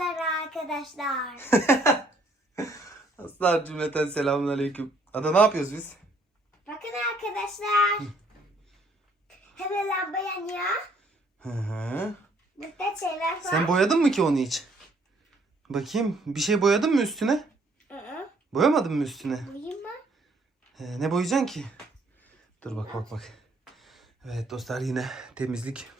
Merhabalar arkadaşlar. Aslar cümleten selamünaleyküm. Ada ne yapıyoruz biz? Bakın arkadaşlar. Hemen lamba yanıyor. Hı hı. Burada şeyler var. Sen boyadın mı ki onu hiç? Bakayım bir şey boyadın mı üstüne? Hı hı. Boyamadın mı üstüne? Buyurun mu? Ee, ne boyayacaksın ki? Dur bak bak bak. Evet dostlar yine temizlik.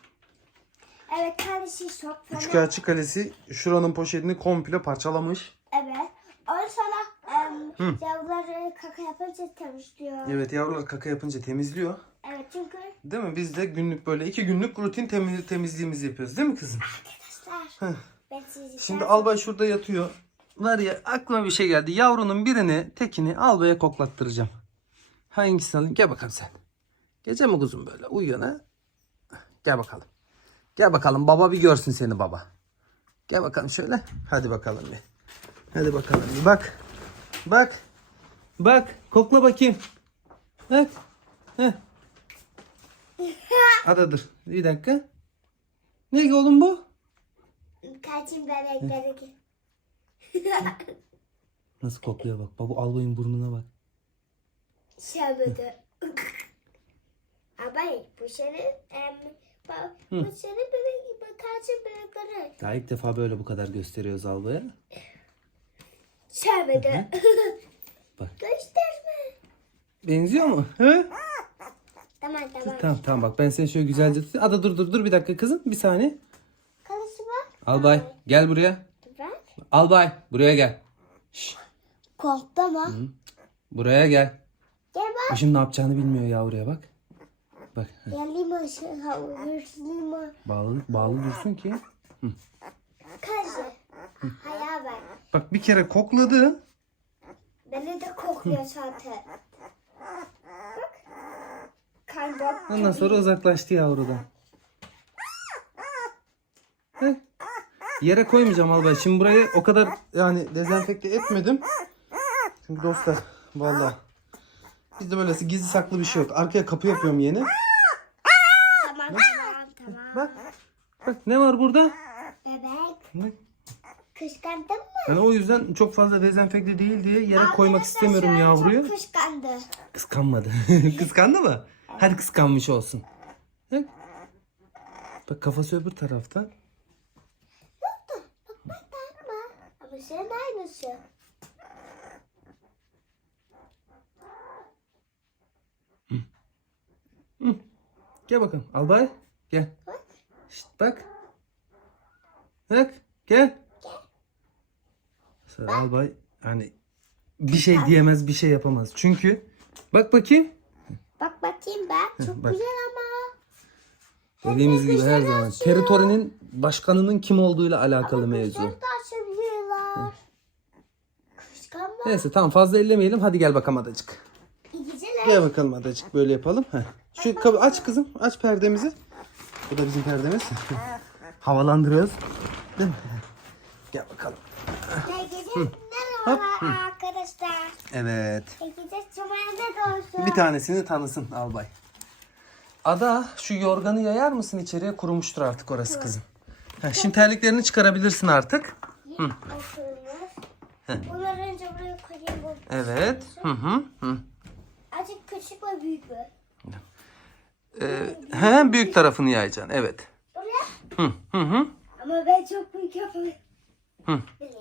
Evet kardeşi çok fena. Üçkağıtçı kalesi şuranın poşetini komple parçalamış. Evet. Ondan sonra em, Hı. yavruları kaka yapınca temizliyor. Evet yavrular kaka yapınca temizliyor. Evet çünkü Değil mi? Biz de günlük böyle iki günlük rutin temiz, temizliğimizi yapıyoruz değil mi kızım? arkadaşlar. Ben sizi Şimdi Albay şurada yatıyor. Var ya aklıma bir şey geldi. Yavrunun birini tekini Albay'a koklattıracağım. Hangisini alayım? Gel bakalım sen. Gece mi kuzum böyle? Uyuyorsun ha? Gel bakalım. Gel bakalım baba bir görsün seni baba. Gel bakalım şöyle. Hadi bakalım bir. Hadi bakalım bir bak. Bak. Bak. Kokla bakayım. Bak. Heh. Hadi dur. Bir dakika. Ne oğlum bu? Kaçın bebekleri. Nasıl kokluyor bak. Bak bu albayın burnuna bak. Şöyle. Ama bu senin em, ba- Hı. bu senin bebek kaçın bebekleri. Daha ilk defa böyle bu kadar gösteriyoruz albaya. Şöyle. Bak. Gösterme. Benziyor mu? He? Tamam tamam. Tamam tamam bak ben seni şöyle güzelce tutayım. Ada dur dur dur bir dakika kızım bir saniye. Kalışı bak. Albay gel buraya. Bak. Albay buraya gel. Şş, Korktu mu? buraya gel. Gel bak. Şimdi ne yapacağını bilmiyor yavruya bak. Bak heh, mı? bağlı, bağlı dursun ki. Kaşı. Hayal bak. Bak bir kere kokladı. Beni de kokuyor zaten. Bak. Bak. Ondan sonra uzaklaştı yavrudan. Heh. Yere koymayacağım albay. Şimdi burayı o kadar yani dezenfekte etmedim. Çünkü dostlar vallahi bizde böylesi gizli saklı bir şey yok. Arkaya kapı yapıyorum yeni. Bak. Bak ne var burada? Bebek. Ne? Kıskandın mı? Yani o yüzden çok fazla dezenfekte değil diye yere koymak Arkadaşlar istemiyorum şu an yavruyu. Çok kıskandı. Kıskanmadı. Kıskandı mı? Hadi kıskanmış olsun. Bak. Bak kafası öbür tarafta. Bakma. Ama sen aynısı. Gel bakalım. Albay. Gel. Şşt bak. Bak. Gel. Mesela albay hani bir şey diyemez bir şey yapamaz. Çünkü bak bakayım. Bak bakayım ben. Çok bak. güzel ama. Dediğimiz gibi her zaman teritorinin başkanının kim olduğuyla alakalı mevzu. Kuşları da açabiliyorlar. Kıskanma. Neyse tamam fazla ellemeyelim. Hadi gel bakalım adacık. İyi geceler. Gel bakalım adacık böyle yapalım. Heh. Şu kapı aç kızım. Aç perdemizi. Bu da bizim perdemiz. Havalandırıyoruz. Değil mi? Gel bakalım. Merhaba arkadaşlar. Evet. Doğsun. Bir tanesini tanısın albay. Ada şu yorganı yayar mısın içeriye? Kurumuştur artık orası kızım. Heh, şimdi terliklerini çıkarabilirsin artık. Bunları önce buraya koyayım. Evet. Hı hı. hı. Azıcık küçük ve büyük mü? Ee, he, büyük tarafını yayacaksın. Evet. Buraya. Hı hı hı. Ama ben çok büyük yapamıyorum. Hı. Böyle.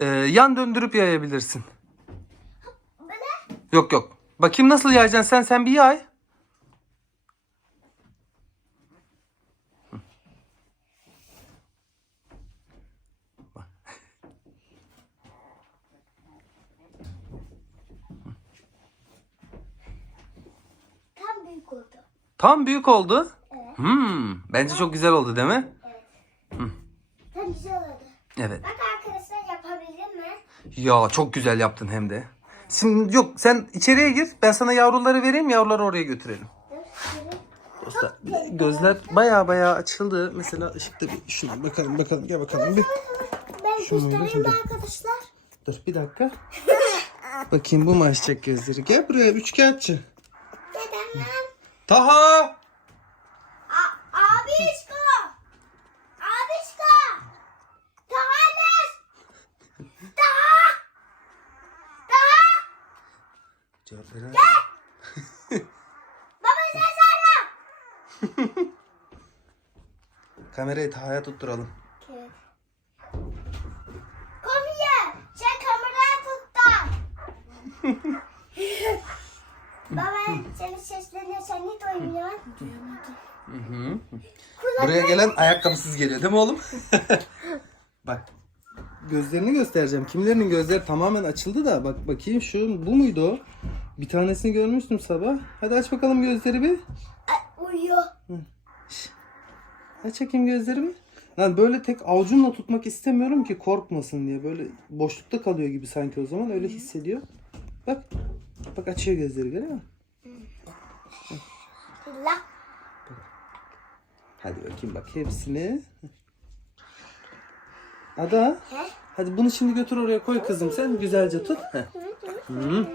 Ee, yan döndürüp yayabilirsin. Yok yok. Bakayım nasıl yayacaksın sen? Sen bir yay. Hı. Bak. Tam büyük oldu. Tam büyük oldu. Evet. Hmm, bence çok güzel oldu değil mi? Tam güzel oldu. Evet. Bak arkadaşlar yapabilir mi? Ya çok güzel yaptın hem de. Şimdi yok sen içeriye gir. Ben sana yavruları vereyim. Yavruları oraya götürelim. Dostlar gözler baya baya açıldı. Mesela ışıkta bir şuna bakalım bakalım gel bakalım bir. Ben göstereyim arkadaşlar. Dur bir dakika. Bakayım bu mu açacak gözleri? Gel buraya üçkağıtçı. Dedem. Taha! Abişko! Abişko! Taha ne? Taha! Taha! Cevap veren. Gel! Baba sen sana! Kamerayı Taha'ya tutturalım. Sen ne duymuyorsun? Hı hı. Buraya gelen ayakkabısız geliyor değil mi oğlum? bak. Gözlerini göstereceğim. Kimilerinin gözleri tamamen açıldı da bak bakayım şu bu muydu o? Bir tanesini görmüştüm sabah. Hadi aç bakalım gözleri bir. Ay, Uyuyor. Aç bakayım gözlerimi. Lan böyle tek avucumla tutmak istemiyorum ki korkmasın diye. Böyle boşlukta kalıyor gibi sanki o zaman öyle hissediyor. Bak. Bak açıyor gözleri görüyor musun? Hadi bakayım bak hepsini. Ada. He? Hadi bunu şimdi götür oraya koy kızım sen. Güzelce tut. Heh. Hı.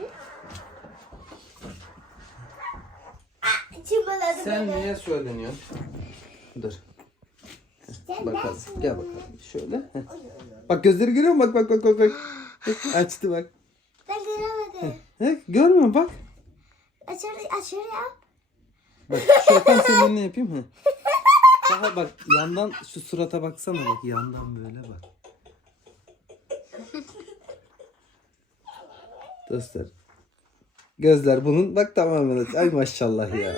Sen beni. niye söyleniyorsun? Dur. Sen Bakalım. dersin. Gel bakalım. Şöyle. Heh. Bak gözleri görüyor musun? Bak bak bak bak. bak. Açtı bak. Ben göremedim. He? Görmüyor musun? Bak. Açır, açır ya. Bak şu yapan senin ne yapayım mı? Daha bak yandan şu surata baksana bak yandan böyle bak. Dostlar. Gözler bunun bak tamamen aç. Ay maşallah ya.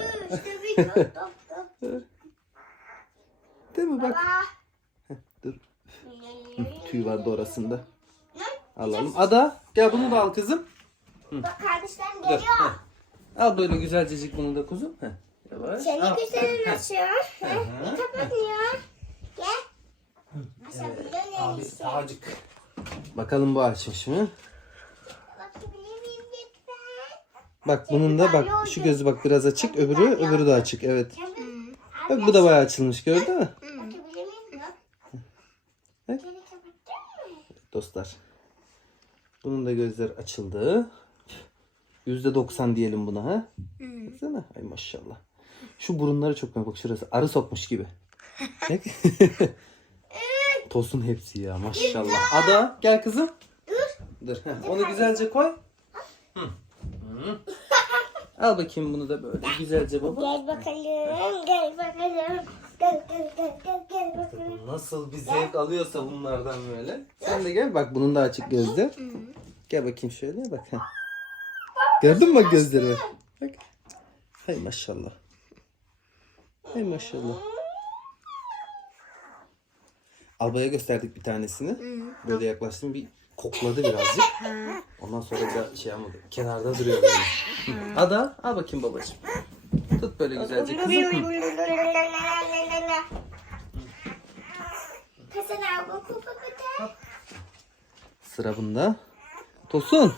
Değil mi bak. Dur. Tüy vardı orasında. Alalım. Ada gel bunu da al kızım. Bak kardeşlerim Dur. geliyor. heh. Al böyle güzelcecik bunu da kuzum. Heh. Yavaş. Seni güzel açıyor. Kapatmıyor. Gel. Açabilir Abi miyim? tacık. Bakalım bu açmış mı? Bakabilir miyim lütfen? Bak bunun da bak şu gözü bak biraz açık öbürü öbürü de açık evet. Bak bu da bayağı açılmış gördün mü? Bakabilir miyim? Bak. Evet. Seni kapattın mı? Dostlar. Bunun da gözler açıldı. %90 diyelim buna ha. Baksana. Ay maşallah. Şu burunları çok bak şurası arı sokmuş gibi. Bak. Tosun hepsi ya maşallah. Ada gel kızım. Dur. Dur. heh, Onu güzelce koy. Hı. Hı. Al bakayım bunu da böyle güzelce baba. Gel bakalım. Gel bakalım. Gel gel gel gel gel bakalım. Nasıl bir zevk alıyorsa bunlardan böyle. Sen de gel bak bunun da açık gözler. Gel bakayım şöyle bak. Gördün mü bak gözleri? Bak. Hay maşallah. Hay maşallah. Alba'ya gösterdik bir tanesini. Böyle yaklaştım bir kokladı birazcık. Ondan sonra da şey yapmadı. Kenarda duruyor böyle. Ada al bakayım babacığım. Tut böyle güzelce kızım. Hı. Sıra bunda. Tosun.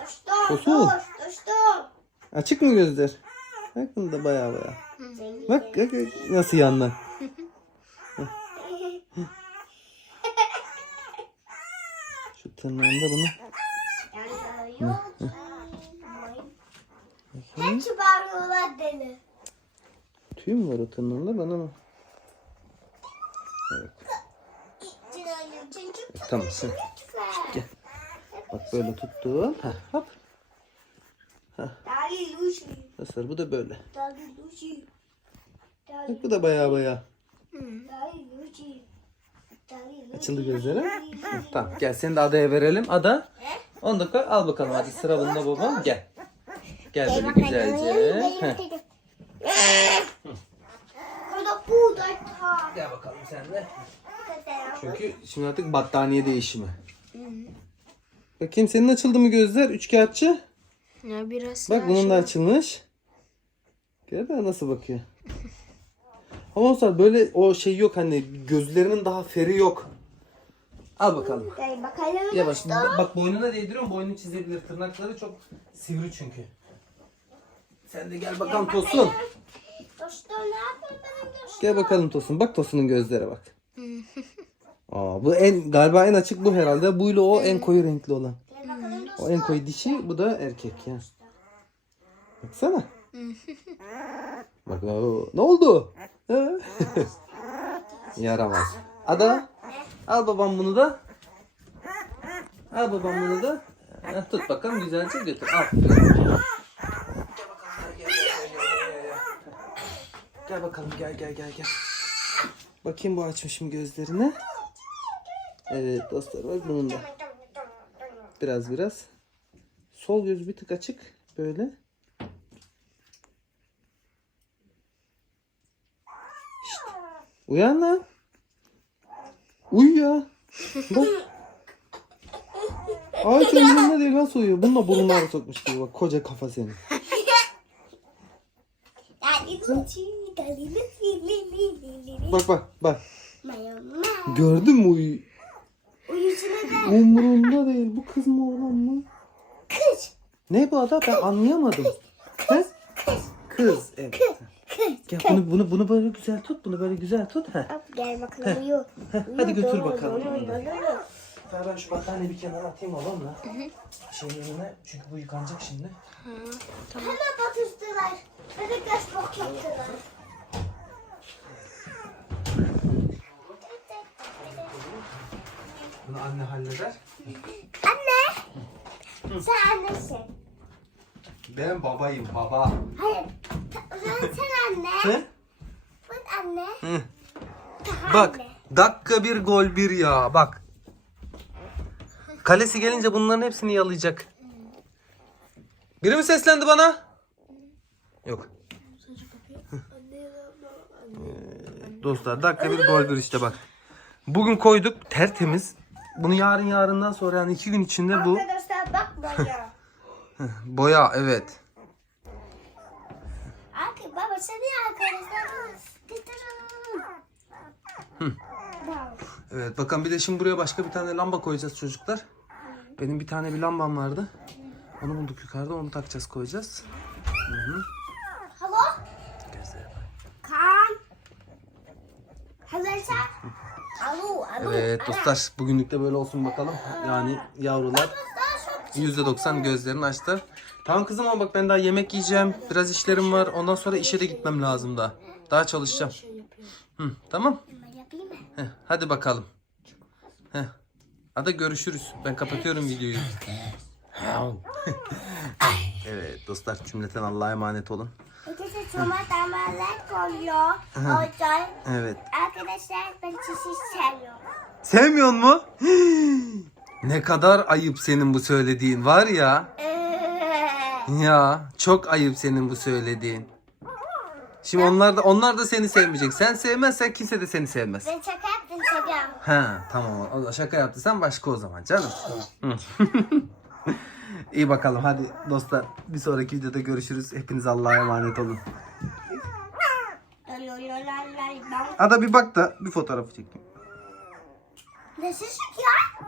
Dostum, Tosun. dost, dostum. Açık mı gözler? Bak bunda baya baya. Bak, bak bak nasıl yanlar. Şu tırnağında bunu. Hepsi bağırıyorlar deli. Tüy mü var o tırnağında bana mı? Evet. Tamam. Hı. Gel. Bak böyle tuttu. Heh, hop. Lucy, Nasıl bu da böyle. Bu da baya baya. Açıldı gözleri. Hı, Tamam gel seni de adaya verelim. Ada. Onu da koy. Al bakalım hadi sıra bunda babam. Gel. Gel böyle güzelce. Heh. Gel bakalım sen de. Çünkü şimdi artık battaniye değişimi. Bakayım senin açıldı mı gözler? Üçkağıtçı. Ya biraz Bak bunun da açılmış. Mü nasıl bakıyor? Ama olsa böyle o şey yok hani gözlerinin daha feri yok. Al bakalım. Gel bakalım. Yavaş. Bak boynuna değdiriyorum. Boynunu çizebilir. Tırnakları çok sivri çünkü. Sen de gel bakalım Tosun. Dostum ne yapıyor benim dostum? Gel bakalım Tosun. Bak Tosun'un gözlere bak. Aa, bu en galiba en açık bu herhalde. Buyla o en koyu renkli olan. Gel bakalım dostum. O en koyu dişi, bu da erkek ya. Baksana. Bak o, ne oldu? Yaramaz. Ada. Al babam bunu da. Al babam bunu da. Ha, tut bakalım güzelce götür. Aferin. Gel bakalım gel gel gel gel. Bakayım bu açmış mı gözlerini? Evet dostlar bak bunun da. Biraz biraz. Sol göz bir tık açık. Böyle. Şşt. Uyan lan. Uyu ya. Bak. Ay kendinde değil nasıl uyuyor? Bununla burunları sokmuş gibi bak koca kafa senin. Bak bak bak. Gördün mü uyu? Da Umurunda değil. Bu kız mı oğlan mı? kız. Ne bu adam? Ben anlayamadım. Kız. Kız. Evet. Kız. Gel bunu bunu bunu böyle güzel tut. Bunu böyle güzel tut. Ha. Hop gel bakalım uyu. hadi götür bakalım. uyu, uyu. Ya ben şu battaniyeyi bir kenara atayım oğlum da. Şeyin önüne çünkü bu yıkanacak şimdi. Hemen batıştılar. Göz bok yaptılar. Bunu anne halleder. Anne. Sen annesin. Ben babayım baba. Hayır. Sen, sen anne. He? Bak anne. Hı. Daha Bak anne. dakika bir gol bir ya bak. Kalesi gelince bunların hepsini yalayacak. Biri mi seslendi bana? Yok. Ee, Dostlar dakika bir gol bir işte bak. Bugün koyduk tertemiz. Bunu yarın yarından sonra yani iki gün içinde bu Arkadaşlar bakma ya. boya evet. Baba sen niye arkadaşlar? Evet bakın bir de şimdi buraya başka bir tane lamba koyacağız çocuklar. Benim bir tane bir lambam vardı. Onu bulduk yukarıda onu takacağız koyacağız. Halo? Kan. Hazırsa. Alo, alo. Evet dostlar bugünlük de böyle olsun bakalım. Yani yavrular Daha çok %90 gözlerini açtı. Tamam kızım ama bak ben daha yemek yiyeceğim. Biraz işlerim var. Ondan sonra işe de gitmem lazım daha. Daha çalışacağım. Hı, tamam. Heh, hadi bakalım. Heh. Hadi görüşürüz. Ben kapatıyorum videoyu. evet dostlar cümleten Allah'a emanet olun. İkisi çomak damarlar koyuyor. Evet. Arkadaşlar ben sizi seviyorum. Sevmiyor mu? ne kadar ayıp senin bu söylediğin var ya. Eee. Ya çok ayıp senin bu söylediğin. Şimdi onlar da onlar da seni sevmeyecek. Sen sevmezsen kimse de seni sevmez. Ben şaka yaptım seviyorum. Ha tamam. O da şaka yaptıysan başka o zaman canım. İyi bakalım hadi dostlar. Bir sonraki videoda görüşürüz. Hepiniz Allah'a emanet olun. Ada bir bak da bir fotoğrafı çekeyim. Nasıl şık ya?